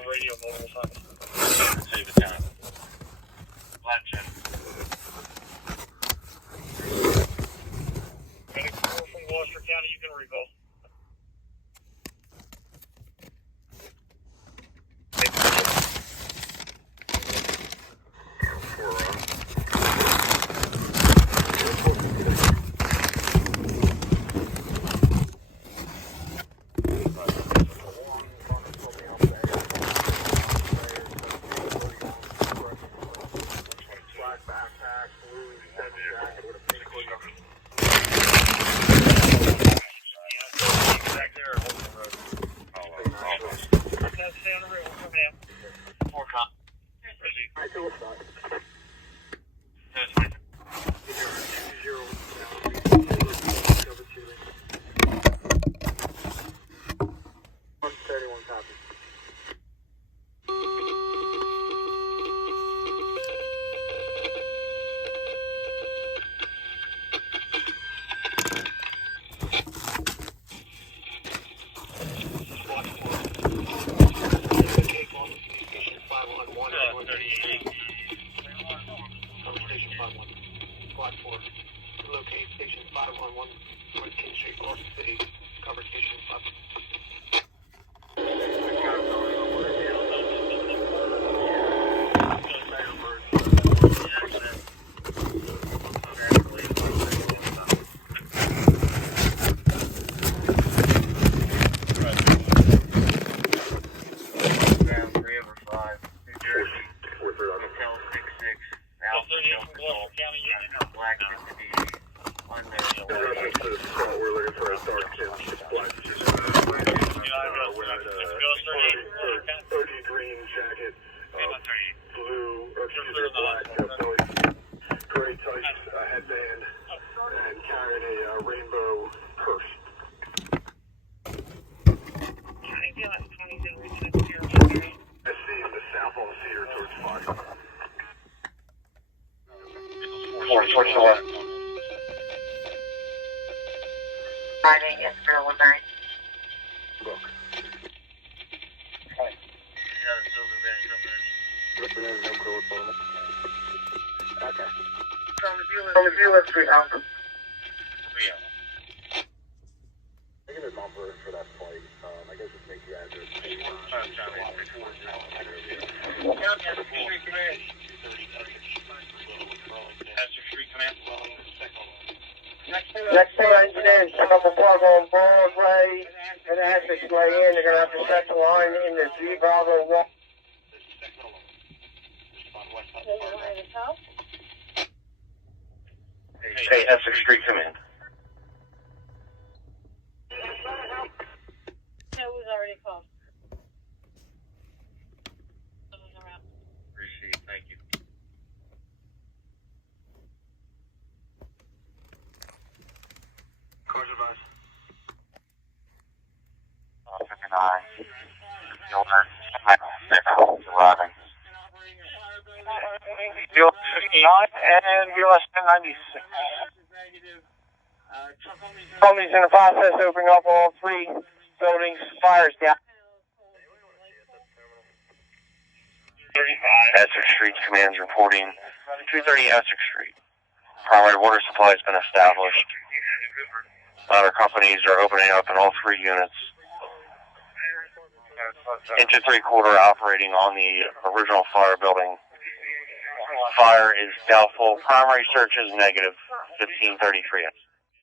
on radio multiple times. Save the time. Black check. Any call from Gloucester County, you can recall. Locate station 511 North King Street, Gloucester City. Cover station 5. Friday, yes, for Woodbury. Look. Hi. You got a silver van coming in. No code for them. Okay. From the viewer street house. Yeah. I get a number for that flight. I guess just make the address. Next thing engineers pick up a plug on Broadway, and it has to play in. They're going to have to set the line in the G Bravo 1. Hey, Essex Street Command. That was already called. Receive, thank you. Cars advice. 59. Gilbert. Arriving. Field 59 and VLS 1096. Company's in the process of opening up all three buildings. Fires down. 35. Essex Street Command's reporting 230 Essex Street. Primary water supply has been established. Ladder companies are opening up in all three units. Inch and 3/4 operating on the original fire building. Fire is doubtful. Primary search is negative. 1533.